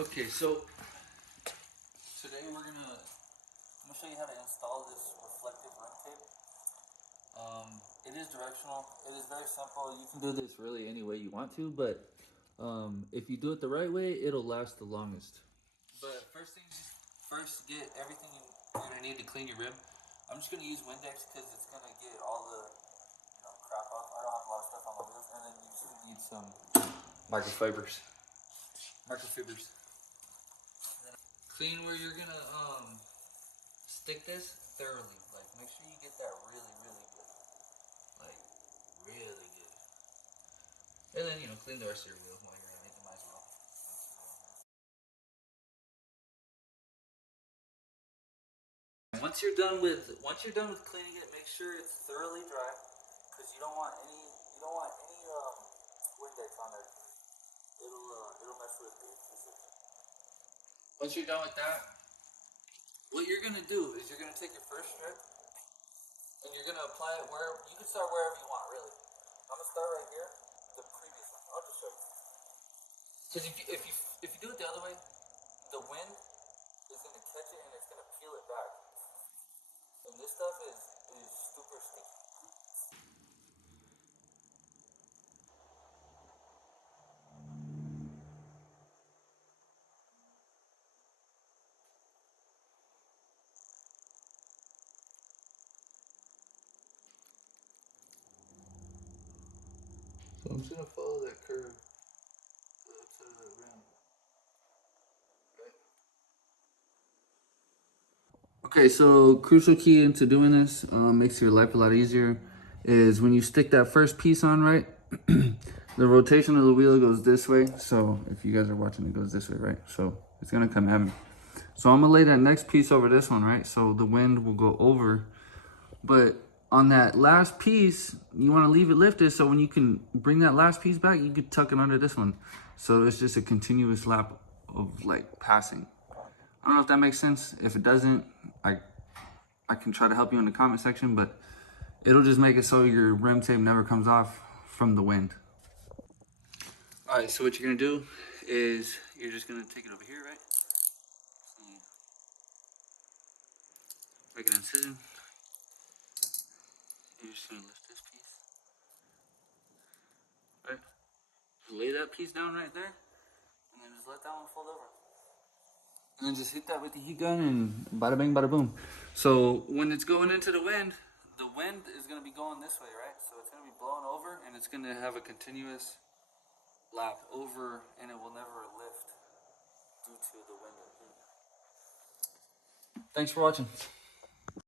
Okay, so today I'm gonna show you how to install this reflective rim tape. It is directional. It is very simple. You can do this really any way you want to, but if you do it the right way, it'll last the longest. But first get everything you're gonna need to clean your rim. I'm just gonna use Windex because it's gonna get all the crap off. I don't have a lot of stuff on my wheels, and then you just need some microfibers. Clean where you're gonna stick this thoroughly. Like make sure you get that really, really good. Like really good. And then clean the rest of your wheel while you're at it. You might as well. Once you're done with cleaning it, make sure it's thoroughly dry, because you don't want any Windex on there. It'll mess with the adhesive. Once you're done with that, what you're gonna do is you're gonna take your first strip and you're gonna apply it where you can start wherever you want, really. I'm gonna start right here, the previous one. I'll just show you. Because if you do it the other way, the wind is gonna catch it and it's gonna peel it back. And this stuff is super sticky. So I'm just gonna follow that curve to the outside of the rim. Okay, so crucial key into doing this, makes your life a lot easier, is when you stick that first piece on, right? The rotation of the wheel goes this way. So if you guys are watching, it goes this way, right? So it's gonna come at me. So I'm gonna lay that next piece over this one, right? So the wind will go over. But on that last piece, you wanna leave it lifted so when you can bring that last piece back, you could tuck it under this one. So it's just a continuous lap of like passing. I don't know if that makes sense. If it doesn't, I can try to help you in the comment section, but it'll just make it so your rim tape never comes off from the wind. All right, so what you're gonna do is you're just gonna take it over here, right? So make an incision. You're just gonna lift this piece, right? Just lay that piece down right there, and then just let that one fold over. And then just hit that with the heat gun and bada bing, bada boom. So when it's going into the wind is gonna be going this way, right? So it's gonna be blowing over and it's gonna have a continuous lap over and it will never lift due to the wind and heat. Thanks for watching.